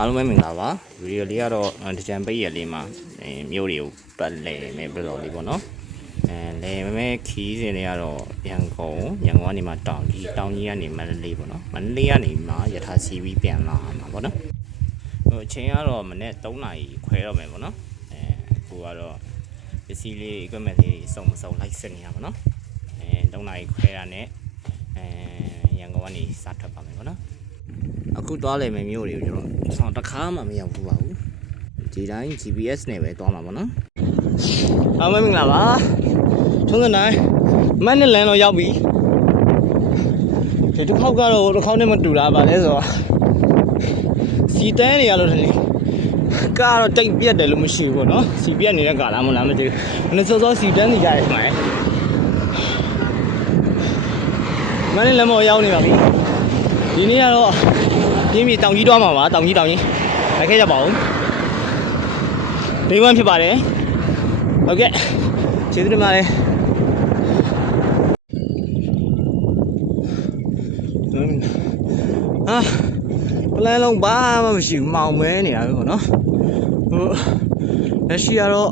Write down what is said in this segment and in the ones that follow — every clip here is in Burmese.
အားလုံးပဲမင်္ဂလာပါဗီဒီယိုလေးကတော့တကြံပိတ်ရလေးမှာမြို့တွေကိုပတ်လဲမယ်ပြတော့လေးပေါ့နော်လဲမဲခီးစင်တွေကတော့ရန်ကုန်ကနေမှတောင်ကြီးကနေမန္တလေးပေါ့နော်မန္တလေးကနေမှရထားစီးပြီးပြန်လာမှာပေါ့နော်ဟိုအချိန်ကတော့မနေ့3နာရီခွဲတော့မယ်ပေါ့နော်အခုကတော့ပစ္စည်းလေး equipment လေးစုံလိုက်စစ်နေရပါတော့3နာရီခွဲတာနဲ့ရန်ကုန်ကနေစထွက်ပါမယ်ပေါ့နော်အခုသွားလိမ့်မယ်မြို့တွေကိုကျွန်တော်တခါမှမရောက်ဘူးပါဘူးဒီတိုင်း GPS နဲ့ပဲသွားမှာပေါ့နော်အားမင်္ဂလာပါထုံးစံတိုင်းမန်းနဲ့လမ်းတော့ရောက်ပြီဒီတစ်ခေါက်ကတော့တစ်ခေါက်နဲ့မတူတာပါလဲဆိုတော့စီတန်းတွေရလို့တည်းကားတော့တိတ်ပြတ်တယ်လို့မရှိဘူးပေါ့နော်စီပြတ်နေတဲ့ကားလားမလားမသိဘူးနည်းစောစီတန်းနေကြရဲမှာမန်းနဲ့လမ်းပေါ်ရောက်နေပါပြီဒီနေ့ကတော့ပြင်းပြတောင်ကြီးသွားမှာပါတောင်ကြီးလိုက်ခဲ့ကြပါဦးဒေးဝမ်ဖြစ်ပါတယ်ဟုတ်ကဲ့ကျေးဇူးတင်ပါတယ်ပလန်လုံးဘာမှမရှိဘူးမောင်မဲနေတာပဲပေါ့နော်ဟိုလက်ရှိကတော့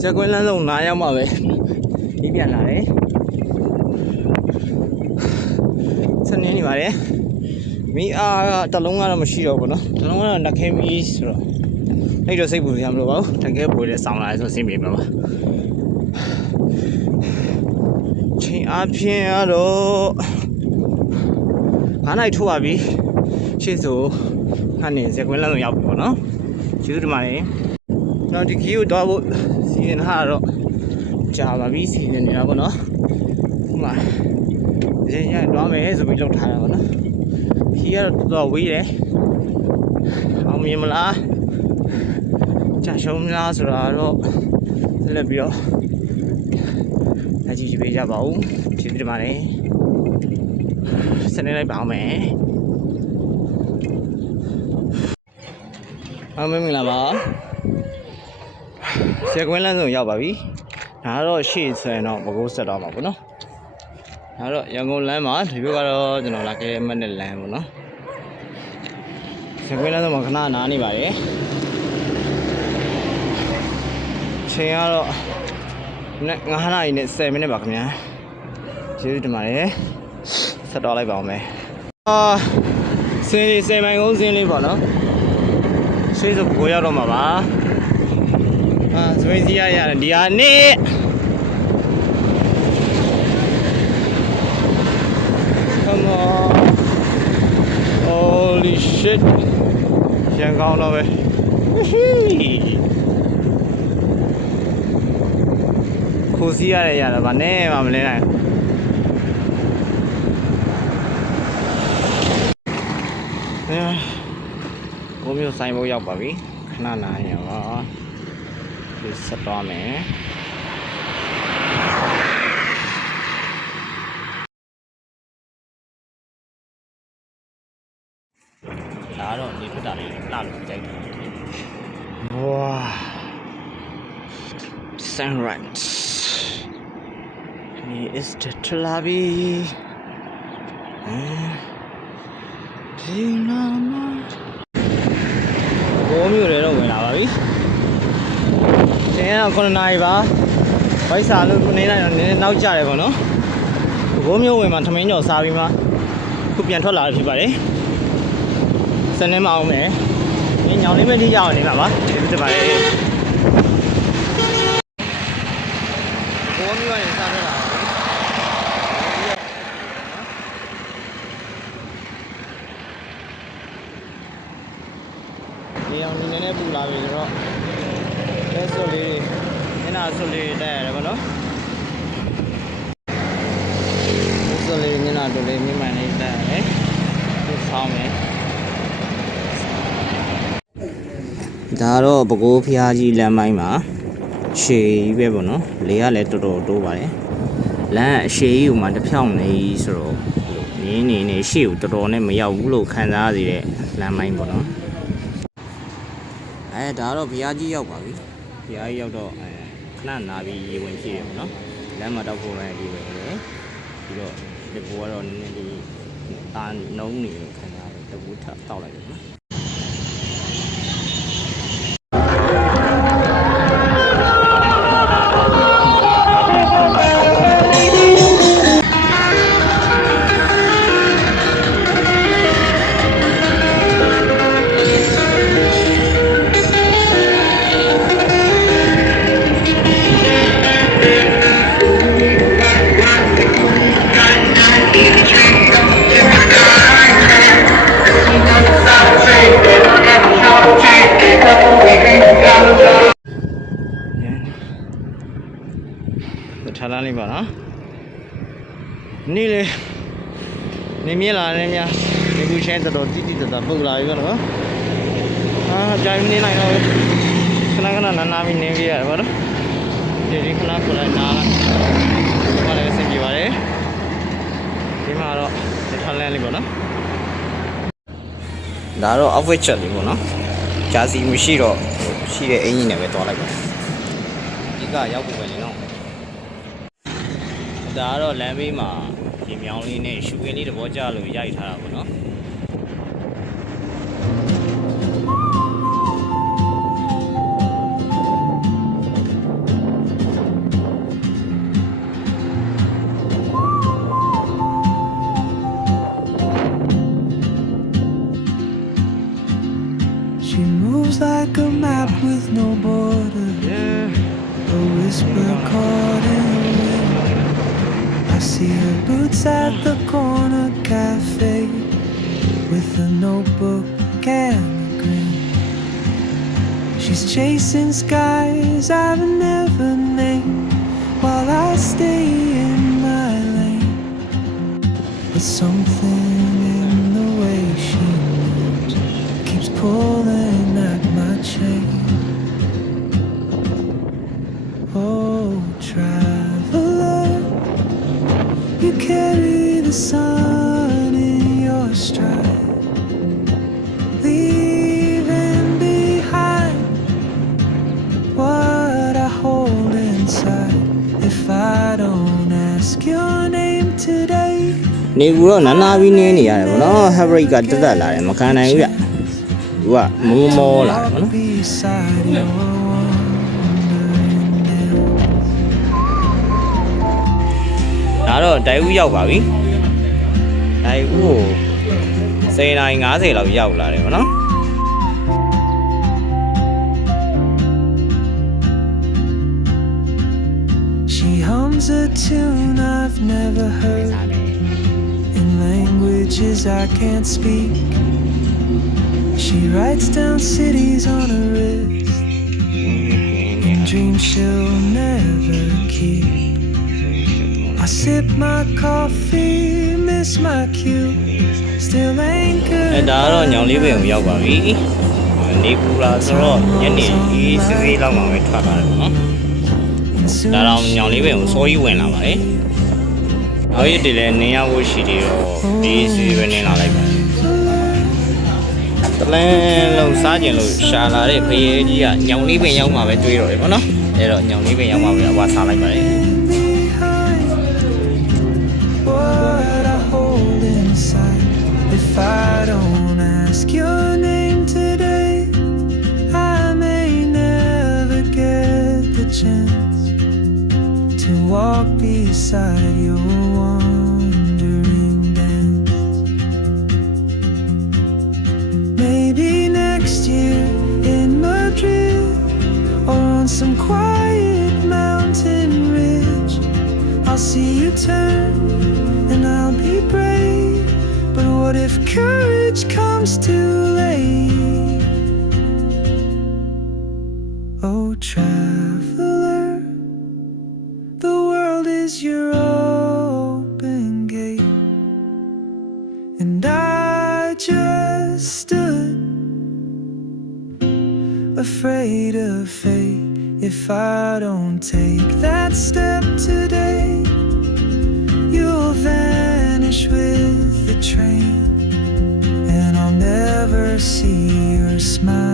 ဇက်ကွင်းလမ်းဆုံး9ရောက်မှပဲဒီပြန်လာတယ်စနေနေပါတယ်မီးအားတလုံးကတော့မရှိတော့ဘူးเนาะတလုံးကတော့နှက်ခဲမီးဆိုတော့အဲ့တော့စိတ်ပူရမလို့ပါဘူးတကယ်ပွေတဲ့ဆောင်းလာဆိုအဆင်ပြေမှာပါချိန်အားဖြင့်ကတော့9နိုင်ထိုးပါပြီရှေ့ဆိုခဏနေဇက်ကွင်းလမ်းဆုံးရောက်ပြီပေါ့နော်ကျေးဇူးတင်ပါတယ်ကျွန်တော်ဒီခီးကိုတော့ဖို့စီစဉ်ထားတော့ကြာပါပြီစီစဉ်နေတာပေါ့နော်ခုမှရရင်တော့မယ်ဆိုပြီးလုပ်ထားတာပေါ့နော်ခီးကတော့တော်ဝေးတယ်အောင်မြင်မလားကြာရှုံးမလားဆိုတာတော့ဆက်လက်ပြီးတော့အကြည့်ပေးကြပါဦးကျေးဇူးတင်ပါတယ်ဆက်နေလိုက်ပါအောင်မယ်အားမင်္ဂလာပါဇက်ကွင်းလမ်းဆုံးရောက်ပါပြီဒါကတော့ရှေ့ဆိုရင်တော့ဘကိုးဆက်တော့မှာပေါ့နော်ဒါတော့ရန်ကုန်လမ်းမှာဒီဘက်ကတော့ကျွန်တော်လာခဲ့တဲ့မက်နဲ့လမ်းပေါ့နော်ဇက်ကွင်းလမ်းဆုံးမှာခဏနားနေပါတယ်ချိန်ကတော့9နာရီနဲ့10မိနစ်ပါခင်ဗျာကျေးဇူးတင်ပါတယ်ဆက်တော့လိုက်ပါအောင်မယ်စင်းလေး10မိုင်ကုန်းစင်းလေးပေါ့နော်ဆွေးစုပ်ကိုရောက်တော့မှာပါဆွေးစီရတယ်ဒီဟာနေ့ Come on holy shit ရန်ကောင်းတော့ပဲခိုးစီရတယ်ရတာဗာနဲ့မှမလဲနိုင်ကိုမျိုးဆိုင်ဖို့ရောက်ပါပြီခဏနားရပါဒီဆက်သွားမယ်ဒါတော့နေထွက်တာလေးလှလို့ကြိုက်တယ်ဝါ sunrise นี่ is the Tlabi ဒီနာမဘောမျိုးတွေတော့ဝင်လာပါပြီ။ကျန်က9နာရီပါ။ဘိုက်စာလို့နေလိုက်တော့နည်းနည်းနောက်ကျတယ်ပေါ့နော်။ဘောမျိုးဝင်မှာထမင်းကြော်စားပြီးမှခုပြန်ထွက်လာဖြစ်ပါတယ်။စနေမအောင်မယ်။ဒီညောင်လေးပဲထိရအောင်နေပါပါ။ဒီဖြစ်ပါတယ်။ဘောမျိုးရင်စားထွက်လာပါဒီအောင်နည်းနည်းပူလာပြီဆိုတော့လက်စွပ်လေးမျက်နှာစွပ်လေးတက်ရတယ်ဗောနော်လက်စွပ်လေးမျက်နှာတို့လေးမြင်မှန်လေးတက်ရတယ်သူဆောင်းမယ်ဒါတော့ပဲခူးဖျားကြီးလမ်းပိုင်းမှာရှည်ကြီးပဲဗောနော်လေကလည်းတော်တော်တိုးပါတယ်လမ်းအရှည်ကြီးဟိုမှာတစ်ဖြောင်းနေဆိုတော့နေရှေ့ကိုတော်တော်နဲ့မရောက်ဘူးလို့ခံစားရသေးတဲ့လမ်းပိုင်းဗောနော်ဒါတော့ဘုရားကြီးရောက်ပါပြီဘုရားကြီးရောက်တော့ခဏနာပြီးရေဝင်ရှိရပေါ့နော်လမ်းမှာတောက်ဖို့လည်းဒီပဲလေပြီးတော့ဒီဘောကတော့နည်းနည်းလေးတာနှုံးနေလို့ခံစားရတယ် တကူထတောက်လိုက်တယ်နော် ထားလာလေးပါနော်နေ့လေနေမြင်လာနေများဒီကူချင်းတော်တိတိတတ်ပုတ်လာပြီကောနော်ကြိုင်မနေနိုင်တော့ခဏခဏနာမီနေပြရတယ်ဗောနော်ဒီခဏကိုလည်းနားလာဒီမှာလည်းဆင်ပြေပါတယ်ဒီမှာတော့ထားလန်းလေးပေါ့နော်ဒါတော့ outfit check လေးပေါ့နော်ဂျာစီမရှိတော့ရှိတဲ့အင်ကြီးနဲ့ပဲတွားလိုက်ပါဒီကရောက်ဖို့ပဲလေနော်ဒါကတော့လမ်းဘေးမှာဒီမြောင်းလေးနဲ့ရှူကင်းလေးတဘောကြလို့ရိုက်ထားတာပေါ့နော် She moves like a map with no border. A whisper caught in the wind. I see her boots at the corner cafe with a notebook and a grin. She's chasing skies I've never named while I stay in my lane. But something in the way she moves keeps pulling at my chain. Oh, traveler, you carry the sun in your stride, leaving behind what I hold inside. If I don't ask your name today, နေဘူးတော့နာနာပြီးနေနေရတယ်ဗောနော်ဟက်ဘရိတ်ကတက်တက်လာတယ်မခံနိုင်ဘူးဗျသူကမိုးမောလာတယ်ဗောနော် beside your wandering nails. ဒါတော့တိုင်ဦးရောက်ပါပြီတိုင်ဦးကို10:50လောက်ရောက်လာတယ်ဗောနော် She hums a tune I've never heard in languages I can't speak. She writes down cities on her wrist in dreams she'll never keep. I sip my coffee, miss my cue, still anchored. အဲဒါကတော့ညောင်လေးပင်ကိုရောက်ပါပြီနေပူလာဆိုတော့ညနေဒီစစ်စစ်လောက်မှပဲထွက်လာတယ်ဗောနော် ဒါတော့ညောင်လေးပင်ကိုစောကြီးဝင်လာပါတယ်။နောက်ရက်တည်းလည်းနင်းရဖို့ရှိတယ်တော့ဒီစီပဲနင်းလာလိုက်ပါတယ်။တလန်းလုံးစားကျင်လို့ရှာလာတဲ့ဖရဲကြီးကညောင်လေးပင်ရောက်မှပဲတွေးတော့တယ်ဗောနော်။အဲတော့ညောင်လေးပင်ရောက်မှပဲအဝါစားလိုက်ပါတယ်။ What I hold inside. If I don't ask your name today, I may never get the chance to walk beside your wandering dance. Maybe next year in Madrid or on some quiet mountain ridge, I'll see you turn and I'll be brave. But what if courage comes too late? Oh, traveler, the world is your open gate, and I just stood afraid of fate. If I don't take that step today, you'll vanish with the train, and I'll never see your smile.